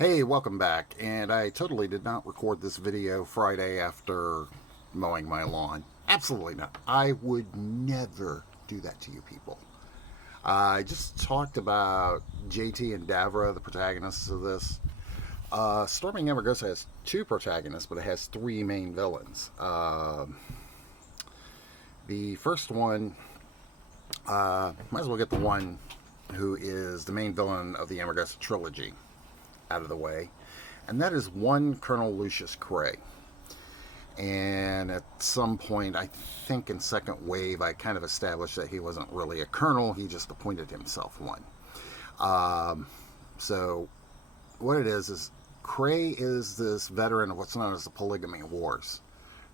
Hey, welcome back. And I totally did not record this video Friday after mowing my lawn. Absolutely not. I would never do that to you people. I just talked about JT and Davra, the protagonists of this. Storming Amaragosa has two protagonists, but it has three main villains. The first one, might as well get the one who is the main villain of the Amaragosa trilogy out of the way, and that is one Colonel Lucius Cray. And at some point, I think in second wave, I kind of established that he wasn't really a colonel, he just appointed himself one. So what it is Cray is this veteran of what's known as the polygamy wars.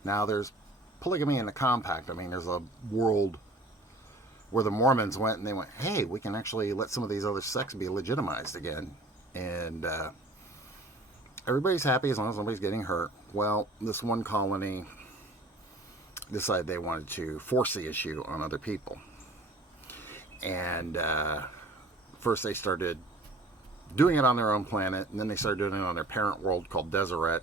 Now there's polygamy in the compact. I mean, there's a world where the Mormons went and they went, hey, we can actually let some of these other sects be legitimized again. And everybody's happy as long as nobody's getting hurt. Well, this one colony decided they wanted to force the issue on other people. And first they started doing it on their own planet, and then they started doing it on their parent world called Deseret.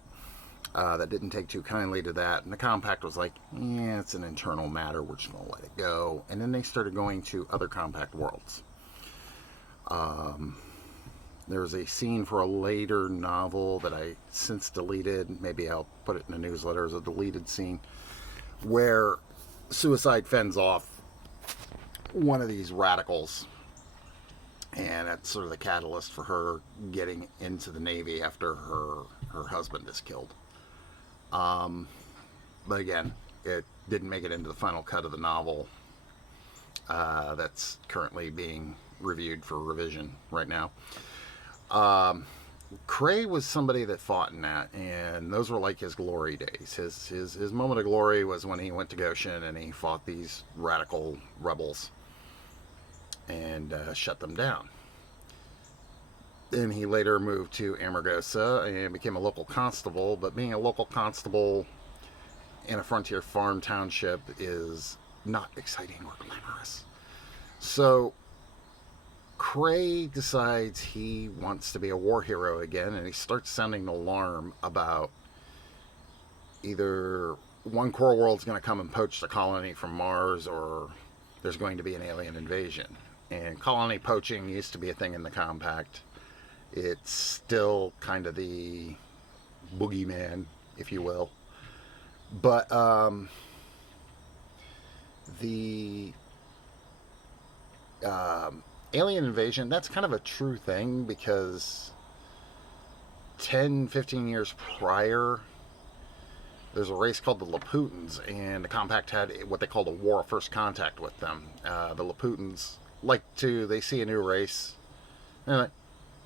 That didn't take too kindly to that. And the compact was like, yeah, it's an internal matter. We're just going to let it go. And then they started going to other compact worlds. There's a scene for a later novel that I since deleted. Maybe I'll put it in a newsletter as a deleted scene, where Suicide fends off one of these radicals. And that's sort of the catalyst for her getting into the Navy after her husband is killed. But again, it didn't make it into the final cut of the novel. That's currently being reviewed for revision right now. Cray was somebody that fought in that, and those were like his glory days. His moment of glory was when he went to Goshen and he fought these radical rebels and shut them down. Then he later moved to Amaragosa and became a local constable, but being a local constable in a frontier farm township is not exciting or glamorous. So Cray decides he wants to be a war hero again, and he starts sounding an alarm about either one core world's going to come and poach the colony from Mars, or there's going to be an alien invasion. And colony poaching used to be a thing in the compact. It's still kind of the boogeyman, if you will. But the alien invasion, that's kind of a true thing, because 10, 15 years prior, there's a race called the Laputans, and the compact had what they called a war of first contact with them. The Laputans they see a new race, and they're like,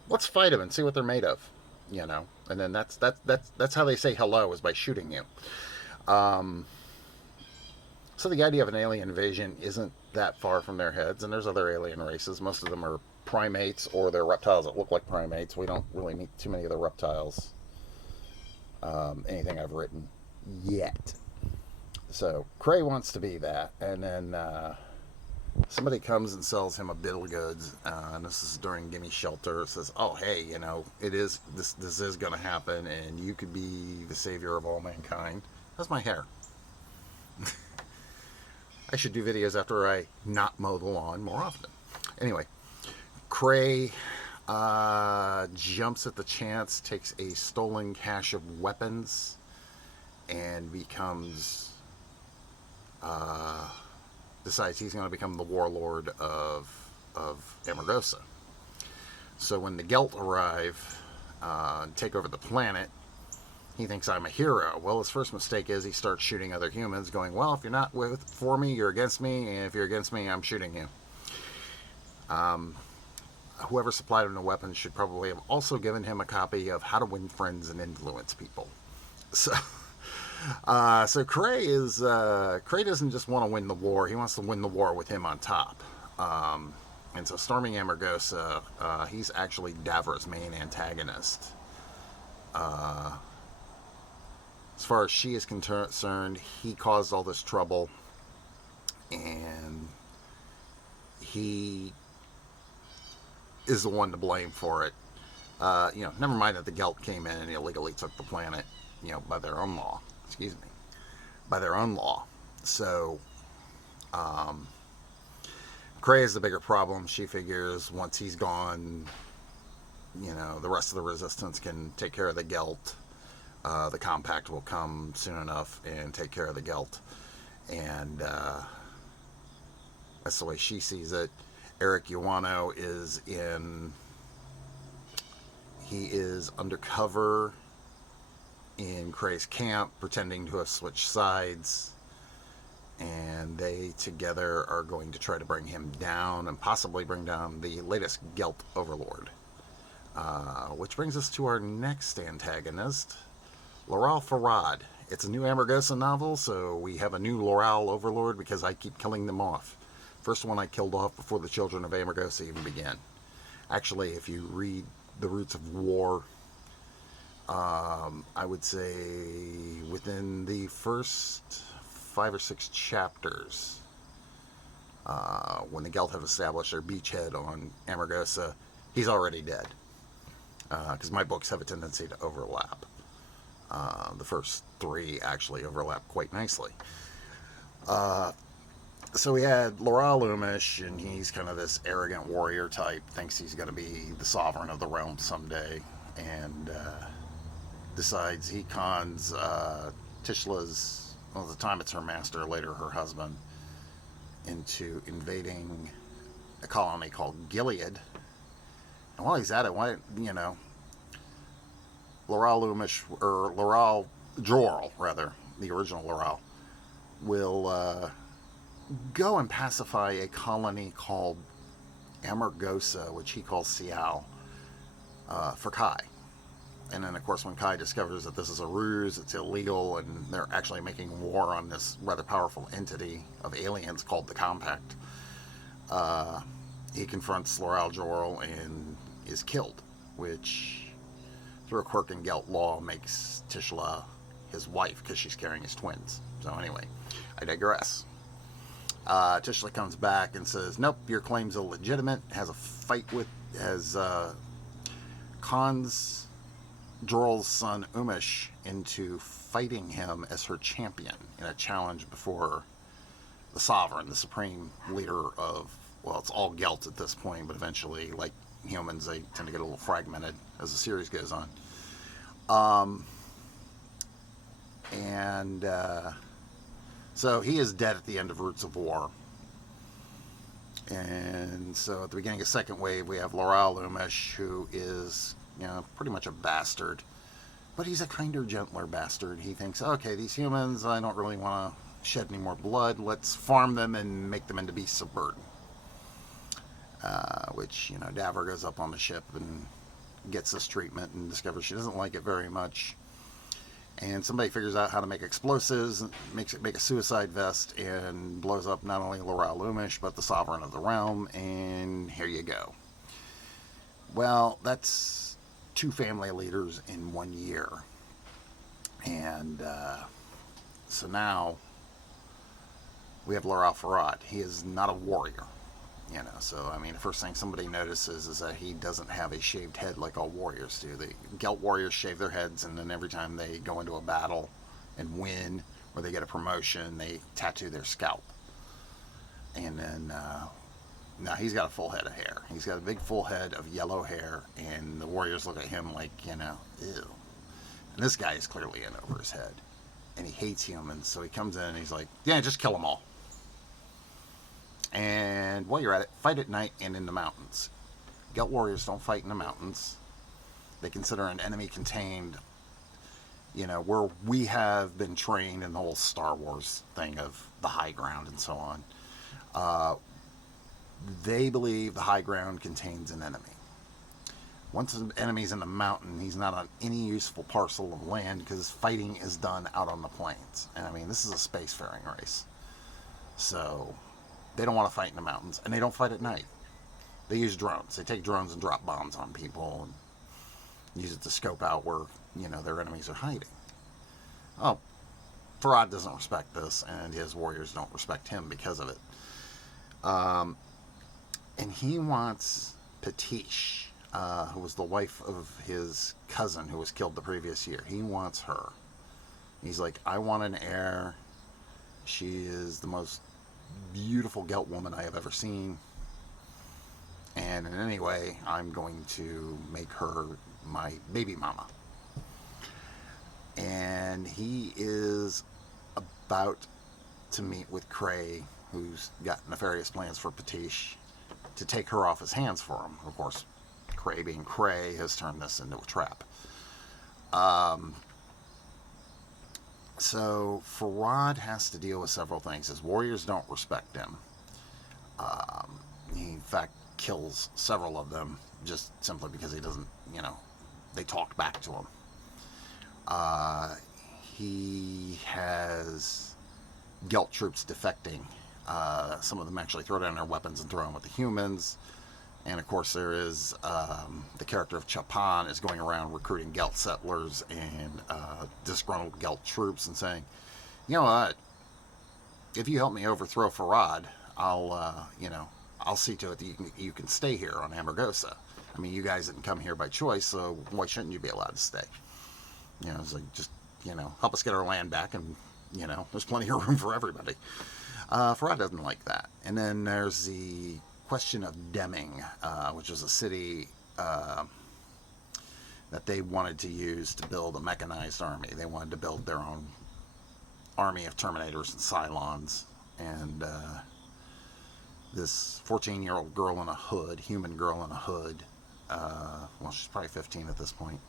let's fight them and see what they're made of, and then that's how they say hello, is by shooting you. So the idea of an alien invasion isn't that far from their heads, and there's other alien races. Most of them are primates, or they're reptiles that look like primates. We don't really meet too many of the reptiles, anything I've written yet. So Cray wants to be that, and then somebody comes and sells him a bill of goods, and this is during Gimme Shelter. It says, oh, hey, this is going to happen, and you could be the savior of all mankind. How's my hair? I should do videos after I not mow the lawn more often. Anyway, Cray jumps at the chance, takes a stolen cache of weapons, and decides he's going to become the warlord of Amaragosa. So when the Gelt arrive and take over the planet, he thinks I'm a hero. Well, his first mistake is he starts shooting other humans, going, well, if you're not for me, you're against me, and if you're against me, I'm shooting you. Whoever supplied him the weapons should probably have also given him a copy of How to Win Friends and Influence People. So Cray doesn't just want to win the war, he wants to win the war with him on top. And so Storming Amaragosa, he's actually Davra's main antagonist. As far as she is concerned, he caused all this trouble, and he is the one to blame for it. Never mind that the Gelt came in and illegally took the planet, by their own law. Excuse me. By their own law. So, Cray is the bigger problem. She figures once he's gone, the rest of the resistance can take care of the Gelt. The compact will come soon enough and take care of the Gelt. And that's the way she sees it. Eric Iwano he is undercover in Cray's camp, pretending to have switched sides. And they together are going to try to bring him down and possibly bring down the latest Gelt overlord. Which brings us to our next antagonist, Loral Farad. It's a new Amaragosa novel, so we have a new Loral overlord because I keep killing them off. First one I killed off before the children of Amaragosa even began. Actually, if you read The Roots of War, I would say within the first 5 or 6 chapters, when the Gelt have established their beachhead on Amaragosa, he's already dead. Because my books have a tendency to overlap. The first 3 actually overlap quite nicely. So we had Loral Umish, and he's kind of this arrogant warrior type, thinks he's going to be the sovereign of the realm someday, and decides he cons Tishla's, well, at the time it's her master, later her husband, into invading a colony called Gilead. And while he's at it, Loral Umish, or Loral Jorl, rather, the original Loral, will go and pacify a colony called Amaragosa, which he calls Sial, for Kai. And then, of course, when Kai discovers that this is a ruse, it's illegal, and they're actually making war on this rather powerful entity of aliens called the Compact, he confronts Loral Jorl and is killed, which, through a quirk in Gelt law, makes Tishla his wife because she's carrying his twins. So anyway, I digress. Tishla comes back and says, nope, your claim's illegitimate, cons Jorl's son Umish into fighting him as her champion in a challenge before the sovereign, the supreme leader of, well, it's all Gelt at this point, but eventually, like humans, they tend to get a little fragmented as the series goes on. So he is dead at the end of Roots of War. And so at the beginning of second wave, we have Loral Umish, who is, pretty much a bastard. But he's a kinder, gentler bastard. He thinks, okay, these humans, I don't really want to shed any more blood. Let's farm them and make them into beasts of burden. Which, Davra goes up on the ship and gets this treatment and discovers she doesn't like it very much. And somebody figures out how to make explosives, make a suicide vest, and blows up not only Loral Umish, but the sovereign of the realm, and here you go. Well, that's 2 family leaders in 1 year. And so now we have Loral Farad. He is not a warrior. So, the first thing somebody notices is that he doesn't have a shaved head like all warriors do. The Gelt warriors shave their heads, and then every time they go into a battle and win, or they get a promotion, they tattoo their scalp. And then, now he's got a full head of hair. He's got a big full head of yellow hair, and the warriors look at him like, ew. And this guy is clearly in over his head. And he hates humans, so he comes in and he's like, yeah, just kill them all. And while you're at it, fight at night and in the mountains. Gelt warriors don't fight in the mountains. They consider an enemy contained, where we have been trained in the whole Star Wars thing of the high ground and so on. They believe the high ground contains an enemy. Once an enemy's in the mountain, he's not on any useful parcel of land because fighting is done out on the plains. And this is a spacefaring race. So they don't want to fight in the mountains, and they don't fight at night. They use drones. They take drones and drop bombs on people and use it to scope out where, their enemies are hiding. Oh, Farad doesn't respect this, and his warriors don't respect him because of it. And he wants Patish, who was the wife of his cousin who was killed the previous year. He wants her. He's like, I want an heir. She is the most beautiful Gelt woman I have ever seen. And in any way, I'm going to make her my baby mama. And he is about to meet with Cray, who's got nefarious plans for Patish, to take her off his hands for him. Of course, Cray, being Cray, has turned this into a trap. So Farad has to deal with several things. His warriors don't respect him. He, in fact, kills several of them just simply because he doesn't, they talk back to him. He has Gelt troops defecting. Some of them actually throw down their weapons and throw them with the humans. And of course, there is the character of Chapan is going around recruiting Gelt settlers and disgruntled Gelt troops and saying, you know what, if you help me overthrow Farad, I'll see to it that you can stay here on Amaragosa. I mean, you guys didn't come here by choice, so why shouldn't you be allowed to stay? It's like, just, help us get our land back, and, there's plenty of room for everybody. Farad doesn't like that. And then there's the question of Deming, which is a city that they wanted to use to build a mechanized army. They wanted to build their own army of Terminators and Cylons. And this 14-year-old girl in a hood, human girl in a hood, well, she's probably 15 at this point,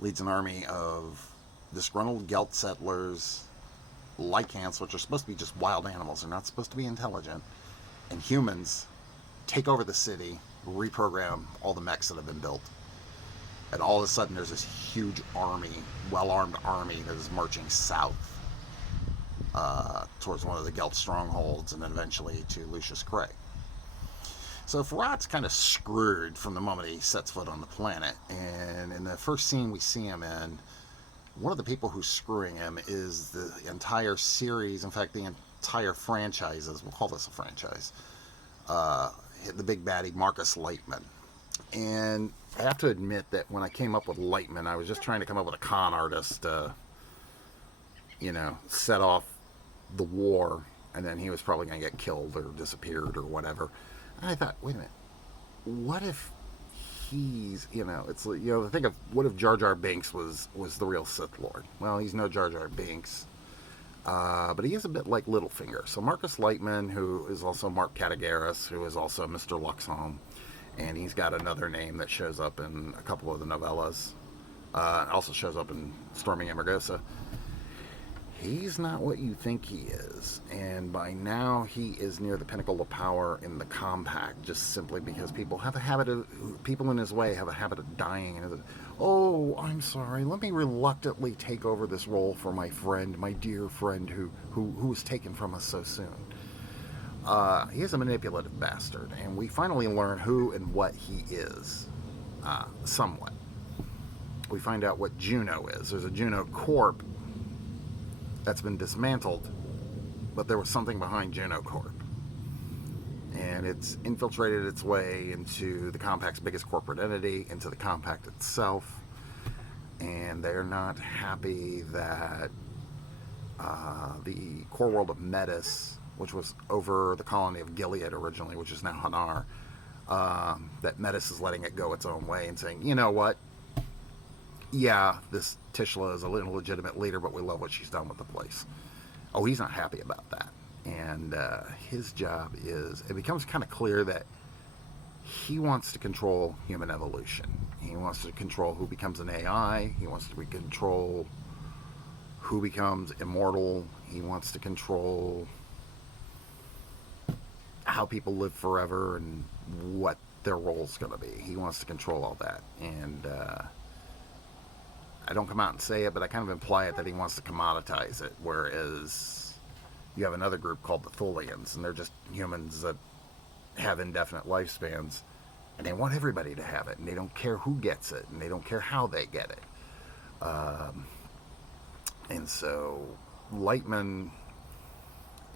leads an army of disgruntled Gelt settlers, Lycants, which are supposed to be just wild animals. They're not supposed to be intelligent. And humans take over the city, reprogram all the mechs that have been built. And all of a sudden, there's this huge army, well-armed army that is marching south towards one of the Gelt strongholds and then eventually to Lucius Cray. So Farad's kind of screwed from the moment he sets foot on the planet. And in the first scene we see him in, one of the people who's screwing him is the entire series, in fact, the entire franchises, we'll call this a franchise, the big baddie, Marcus Lightman. And I have to admit that when I came up with Lightman, I was just trying to come up with a con artist to, set off the war, and then he was probably going to get killed or disappeared or whatever. And I thought, wait a minute, what if he's, it's like, think of, what if Jar Jar Binks was the real Sith Lord? Well, he's no Jar Jar Binks, but he is a bit like Littlefinger. So Marcus Lightman, who is also Mark Catagaris, who is also Mr. Luxholm, and he's got another name that shows up in a couple of the novellas, also shows up in Storming Amaragosa. He's not what you think he is, and by now he is near the pinnacle of power in the Compact, just simply because people in his way have a habit of dying, and oh, I'm sorry, let me reluctantly take over this role for my friend, my dear friend who was taken from us so soon. He is a manipulative bastard, and we finally learn who and what he is, somewhat. We find out what Juno is. There's a Juno Corp that's been dismantled, but there was something behind Juno Corp. And it's infiltrated its way into the Compact's biggest corporate entity, into the Compact itself. And they're not happy that the core world of Metis, which was over the colony of Gilead originally, which is now Hanar, that Metis is letting it go its own way and saying, you know what? Yeah, this Tishla is a illegitimate leader, but we love what she's done with the place. Oh, he's not happy about that. And his job is, it becomes kind of clear that he wants to control human evolution. He wants to control who becomes an AI. He wants to control who becomes immortal. He wants to control how people live forever and what their role's going to be. He wants to control all that. And I don't come out and say it, but I kind of imply it that he wants to commoditize it, whereas you have another group called the Thulians, and they're just humans that have indefinite lifespans, and they want everybody to have it, and they don't care who gets it, and they don't care how they get it. And so Lightman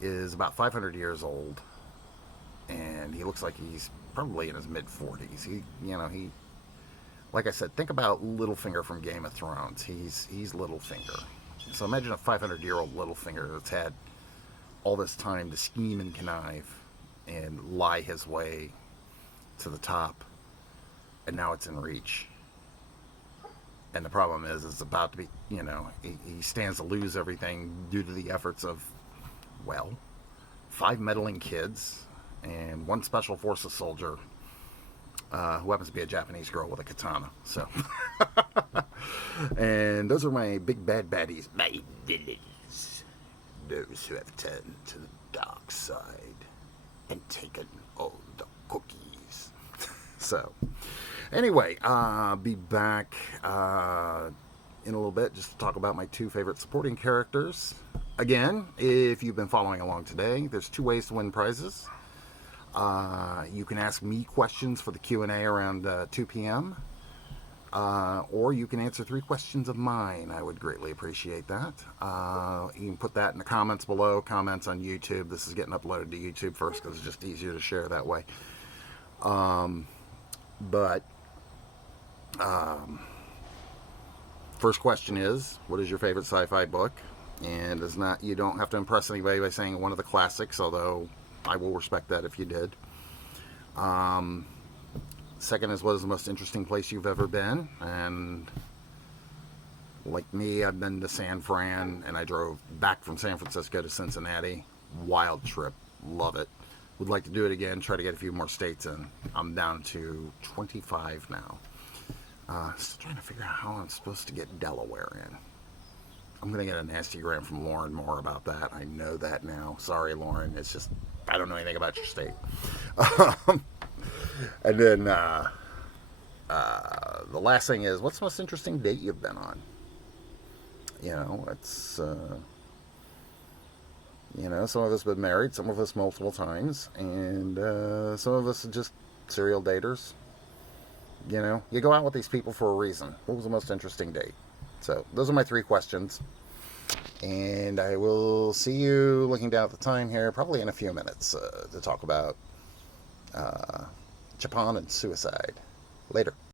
is about 500 years old, and he looks like he's probably in his mid-40s. He, like I said, think about Littlefinger from Game of Thrones. He's Littlefinger. So imagine a 500-year-old Littlefinger that's had all this time to scheme and connive and lie his way to the top, and now it's in reach. And the problem is, it's about to be, he stands to lose everything due to the efforts of, well, 5 meddling kids and 1 special forces soldier who happens to be a Japanese girl with a katana. So, and those are my big bad baddies, my villains, those who have turned to the dark side and taken all the cookies. So, anyway, be back in a little bit just to talk about my 2 favorite supporting characters. Again, if you've been following along today, there's 2 ways to win prizes. You can ask me questions for the Q&A around 2 p.m. Or you can answer 3 questions of mine. I would greatly appreciate that. You can put that in the comments below, comments on YouTube. This is getting uploaded to YouTube first because it's just easier to share that way. First question is, what is your favorite sci-fi book? And it's not, you don't have to impress anybody by saying one of the classics, although I will respect that if you did. Second is, what is the most interesting place you've ever been? And like me, I've been to San Fran, and I drove back from San Francisco to Cincinnati. Wild trip. Love it. Would like to do it again, try to get a few more states in. I'm down to 25 now. Still trying to figure out how I'm supposed to get Delaware in. I'm going to get a nasty gram from Lauren more about that. I know that now. Sorry, Lauren. It's just, I don't know anything about your state. And then the last thing is, what's the most interesting date you've been on? It's, some of us have been married, some of us multiple times, and some of us are just serial daters. You go out with these people for a reason. What was the most interesting date? So those are my 3 questions. And I will see you, looking down at the time here, probably in a few minutes to talk about Japan and suicide. Later.